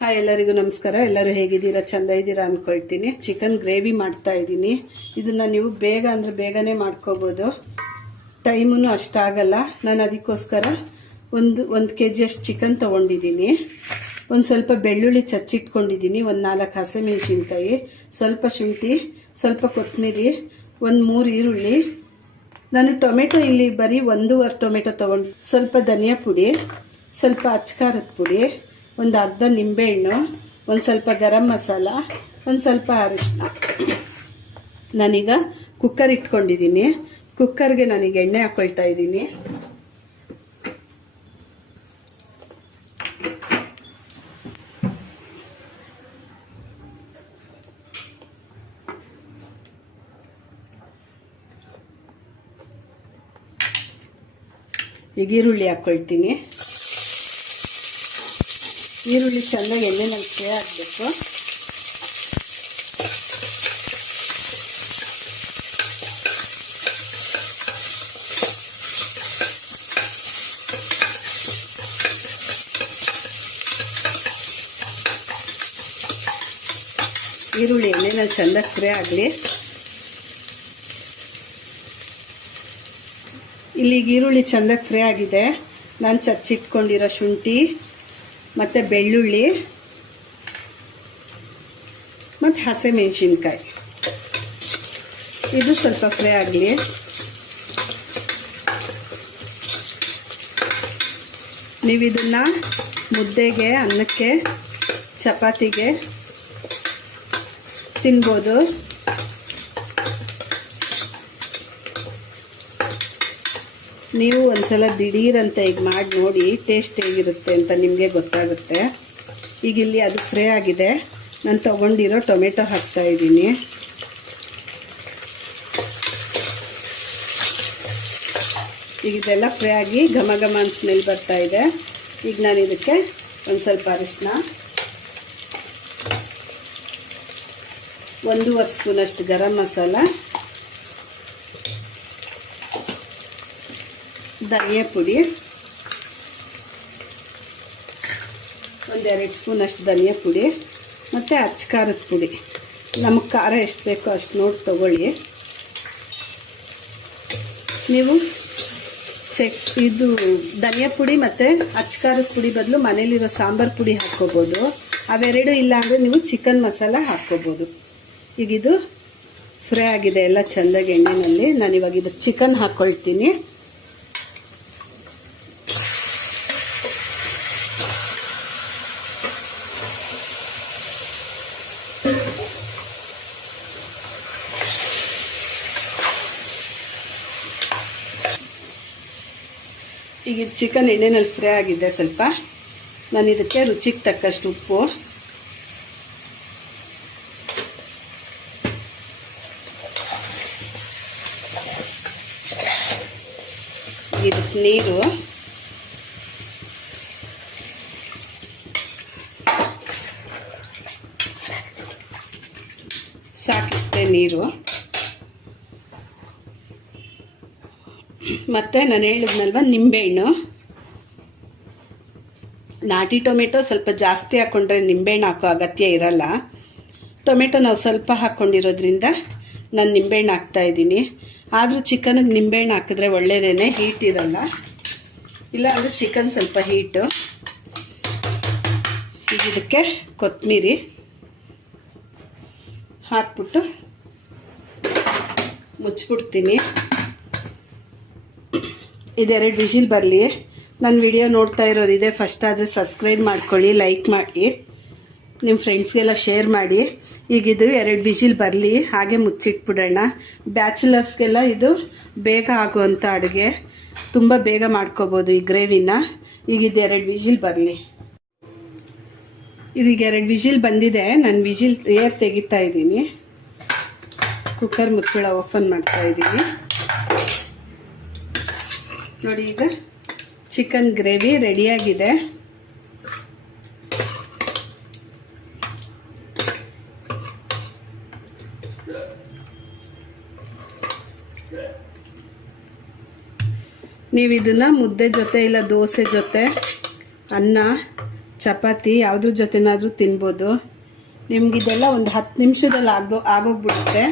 Hi, ಎಲ್ಲರಿಗೂ ನಮಸ್ಕಾರ. ಎಲ್ಲರೂ ಹೇಗಿದ್ದೀರಾ? ಚಂದ ಇದ್ದೀರಾ ಅನ್ಕೊಳ್ತೀನಿ. ಚಿಕನ್ ಗ್ರೇವಿ ಮಾಡ್ತಾ ಇದ್ದೀನಿ. ಇದನ್ನ ನೀವು ಬೇಗ ಅಂದ್ರೆ ಬೇಗನೆ ಮಾಡ್ಕೋಬಹುದು, ಟೈಮೂ ಅಷ್ಟಾಗಲ್ಲ. ನಾನು ಅದಕ್ಕೋಸ್ಕರ ಒಂದು kg ಅಷ್ಟು ಚಿಕನ್ ತಗೊಂಡಿದ್ದೀನಿ. ಒಂದು ಸ್ವಲ್ಪ ಬೆಳ್ಳುಳ್ಳಿ ಚಚ್ಚಿಟ್ಕೊಂಡಿದ್ದೀನಿ, ಒಂದು 4 ಹಸಿಮೆಣಸಿನ್ಕಾಯಿ, ಸ್ವಲ್ಪ ಶುಂಠಿ, ಸ್ವಲ್ಪ ಕೊತ್ತಂಬರಿ, ಒಂದು 3 ಈರುಳ್ಳಿ. ನಾನು ಟೊಮೆಟೊ ಇಲ್ಲಿ ಬರೀ 1.5 ಟೊಮೆಟೊ ತಗೊಂಡು, ಸ್ವಲ್ಪ ಧನಿಯಾ ಪುಡಿ, ಸ್ವಲ್ಪ ಅಚ್ಕಾರದ ಪುಡಿ, ಒಂದು ಅರ್ಧ ನಿಂಬೆಹಣ್ಣು, ಒಂದು ಸ್ವಲ್ಪ ಗರಂ ಮಸಾಲ, ಒಂದು ಸ್ವಲ್ಪ ಅರಿಶಿನ. ನಾನೀಗ ಕುಕ್ಕರ್ ಇಟ್ಕೊಂಡಿದ್ದೀನಿ. ಕುಕ್ಕರ್ಗೆ ನಾನೀಗ ಎಣ್ಣೆ ಹಾಕೊಳ್ತಾ ಇದ್ದೀನಿ. ಈಗ ಈರುಳ್ಳಿ ಹಾಕೊಳ್ತೀನಿ. ಈರುಳ್ಳಿ ಚೆನ್ನಾಗಿ ಎಣ್ಣೆನಲ್ಲಿ ಫ್ರೈ ಆಗಬೇಕು. ಈರುಳ್ಳಿ ಎಣ್ಣೆನಲ್ಲಿ ಚೆನ್ನಾಗಿ ಫ್ರೈ ಆಗಲಿ. ಇಲ್ಲಿಗೆ ಈರುಳ್ಳಿ ಚೆನ್ನಾಗಿ ಫ್ರೈ ಆಗಿದೆ. ನಾನು ಚಚ್ಚಿಟ್ಕೊಂಡಿರೋ ಶುಂಠಿ ಮತ್ತು ಬೆಳ್ಳುಳ್ಳಿ ಮತ್ತು ಹಸಿಮೆಣಸಿನ್ಕಾಯಿ ಇದು ಸ್ವಲ್ಪ ಫ್ರೈ ಆಗಲಿ. ನೀವು ಇದನ್ನು ಮುದ್ದೆಗೆ, ಅನ್ನಕ್ಕೆ, ಚಪಾತಿಗೆ ತಿನ್ಬೋದು. ನೀವು ಒಂದ್ಸಲ ದಿಢೀರಂತ ಈಗ ಮಾಡಿ ನೋಡಿ, ಟೇಸ್ಟ್ ಹೇಗಿರುತ್ತೆ ಅಂತ ನಿಮಗೆ ಗೊತ್ತಾಗುತ್ತೆ. ಈಗ ಇಲ್ಲಿ ಅದು ಫ್ರೈ ಆಗಿದೆ. ನಾನು ತಗೊಂಡಿರೋ ಟೊಮೆಟೊ ಹಾಕ್ತಾ ಇದ್ದೀನಿ. ಈಗ ಇದೆಲ್ಲ ಫ್ರೈ ಆಗಿ ಘಮ ಘಮ ಅಂತ ಸ್ಮೆಲ್ ಬರ್ತಾ ಇದೆ. ಈಗ ನಾನು ಇದಕ್ಕೆ ಒಂದು ಸ್ವಲ್ಪ ಅರಿಶಿನ, 1.5 ಸ್ಪೂನಷ್ಟು ಗರಂ ಮಸಾಲ, ಧನಿಯಾ ಪುಡಿ, 1-2 ಸ್ಪೂನಷ್ಟು ಧನಿಯಾ ಪುಡಿ ಮತ್ತು ಅಚ್ಕಾರದ ಪುಡಿ. ನಮಗೆ ಖಾರ ಎಷ್ಟು ಬೇಕೋ ಅಷ್ಟು ನೋಡಿ ತಗೊಳ್ಳಿ. ನೀವು ಇದು ಧನಿಯಾ ಪುಡಿ ಮತ್ತು ಅಚ್ಕಾರದ ಪುಡಿ ಬದಲು ಮನೇಲಿರೋ ಸಾಂಬಾರು ಪುಡಿ ಹಾಕ್ಕೋಬೋದು. ಅವೆರಡು ಇಲ್ಲ ಅಂದರೆ ನೀವು ಚಿಕನ್ ಮಸಾಲ ಹಾಕ್ಕೋಬೋದು. ಈಗ ಇದು ಫ್ರೈ ಆಗಿದೆ ಎಲ್ಲ ಚೆಂದಾಗಿ ಎಣ್ಣೆಯಲ್ಲಿ. ನಾನಿವಾಗ ಇದು ಚಿಕನ್ ಹಾಕ್ಕೊಳ್ತೀನಿ. ಈಗ ಚಿಕನ್ ಎಣ್ಣೆನಲ್ಲಿ ಫ್ರೈ ಆಗಿದೆ ಸ್ವಲ್ಪ. ನಾನು ಇದಕ್ಕೆ ರುಚಿಗೆ ತಕ್ಕಷ್ಟು ಉಪ್ಪು, ಇದಕ್ಕೆ ನೀರು, ಸಾಕಿಷ್ಟೇ ನೀರು. ಮತ್ತು ನಾನು ಹೇಳಿದ್ನಲ್ವ ನಿಂಬೆಹಣ್ಣು. ನಾಟಿ ಟೊಮೆಟೊ ಸ್ವಲ್ಪ ಜಾಸ್ತಿ ಹಾಕ್ಕೊಂಡ್ರೆ ನಿಂಬೆಹಣ್ಣು ಹಾಕೋ ಅಗತ್ಯ ಇರಲ್ಲ. ಟೊಮೆಟೊ ನಾವು ಸ್ವಲ್ಪ ಹಾಕ್ಕೊಂಡಿರೋದ್ರಿಂದ ನಾನು ನಿಂಬೆಹಣ್ಣು ಹಾಕ್ತಾಯಿದ್ದೀನಿ. ಆದರೂ ಚಿಕನ್ಗೆ ನಿಂಬೆಹಣ್ಣು ಹಾಕಿದ್ರೆ ಒಳ್ಳೆಯದೇ, ಹೀಟ್ ಇರಲ್ಲ. ಇಲ್ಲ ಅಂದರೆ ಚಿಕನ್ ಸ್ವಲ್ಪ ಹೀಟು. ಈಗ ಇದಕ್ಕೆ ಕೊತ್ತಂಬರಿ ಹಾಕ್ಬಿಟ್ಟು ಮುಚ್ಚಿಬಿಡ್ತೀನಿ. ಇದೆರಡು ವಿಜಿಲ್ ಬರಲಿ. ನನ್ನ ವಿಡಿಯೋ ನೋಡ್ತಾ ಇರೋರು ಇದೆ ಫಸ್ಟ್ ಆದರೆ ಸಬ್ಸ್ಕ್ರೈಬ್ ಮಾಡ್ಕೊಳ್ಳಿ, ಲೈಕ್ ಮಾಡಿ, ನಿಮ್ಮ ಫ್ರೆಂಡ್ಸ್ಗೆಲ್ಲ ಶೇರ್ ಮಾಡಿ. ಈಗ ಇದು 2 ವಿಜಿಲ್ ಬರಲಿ, ಹಾಗೆ ಮುಚ್ಚಿಟ್ಬಿಡೋಣ. ಬ್ಯಾಚುಲರ್ಸ್ಗೆಲ್ಲ ಇದು ಬೇಗ ಆಗುವಂಥ ಅಡುಗೆ, ತುಂಬ ಬೇಗ ಮಾಡ್ಕೋಬೋದು ಈ ಗ್ರೇವಿನ. ಈಗ ಇದು 2 ವಿಜಿಲ್ ಬರಲಿ. ಇದೀಗ 2 ವಿಜಿಲ್ ಬಂದಿದೆ. ನಾನು ವಿಜಿಲ್ ಏರ್ ತೆಗಿತಾ ಇದ್ದೀನಿ. ಕುಕ್ಕರ್ ಮುಚ್ಚಳ ಓಪನ್ ಮಾಡ್ತಾ ಇದ್ದೀನಿ. ನೋಡಿ, ಈಗ ಚಿಕನ್ ಗ್ರೇವಿ ರೆಡಿಯಾಗಿದೆ. ನೀವು ಇದನ್ನ ಮುದ್ದೆ ಜೊತೆ ಇಲ್ಲ ದೋಸೆ ಜೊತೆ, ಅನ್ನ, ಚಪಾತಿ ಯಾವುದ್ರ ಜೊತೆನಾದ್ರೂ ತಿನ್ಬೋದು. ನಿಮ್ಗಿದೆಲ್ಲ ಒಂದು 10 ನಿಮಿಷದಲ್ಲಿ ಆಗೋಗ್ಬಿಡುತ್ತೆ.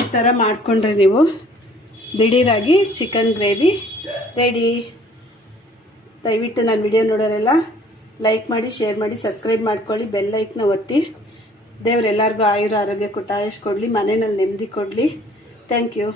ಈ ಥರ ಮಾಡಿಕೊಂಡ್ರೆ ನೀವು ದಿಢೀರಾಗಿ ಚಿಕನ್ ಗ್ರೇವಿ ರೆಡಿ. ದಯವಿಟ್ಟು ನನ್ನ ವಿಡಿಯೋ ನೋಡೋರೆಲ್ಲ ಲೈಕ್ ಮಾಡಿ, ಶೇರ್ ಮಾಡಿ, ಸಬ್ಸ್ಕ್ರೈಬ್ ಮಾಡ್ಕೊಳ್ಳಿ, ಬೆಲ್ ಐಕ್ನ ಒತ್ತಿ. ದೇವರೆಲ್ಲರಿಗೂ ಆಯುರ ಆರೋಗ್ಯ ಕೊಟ್ಟು ಆಯುಷ್ ಕೊಡಲಿ, ಮನೆಯಲ್ಲಿ ನೆಮ್ಮದಿ ಕೊಡಲಿ. Thank you.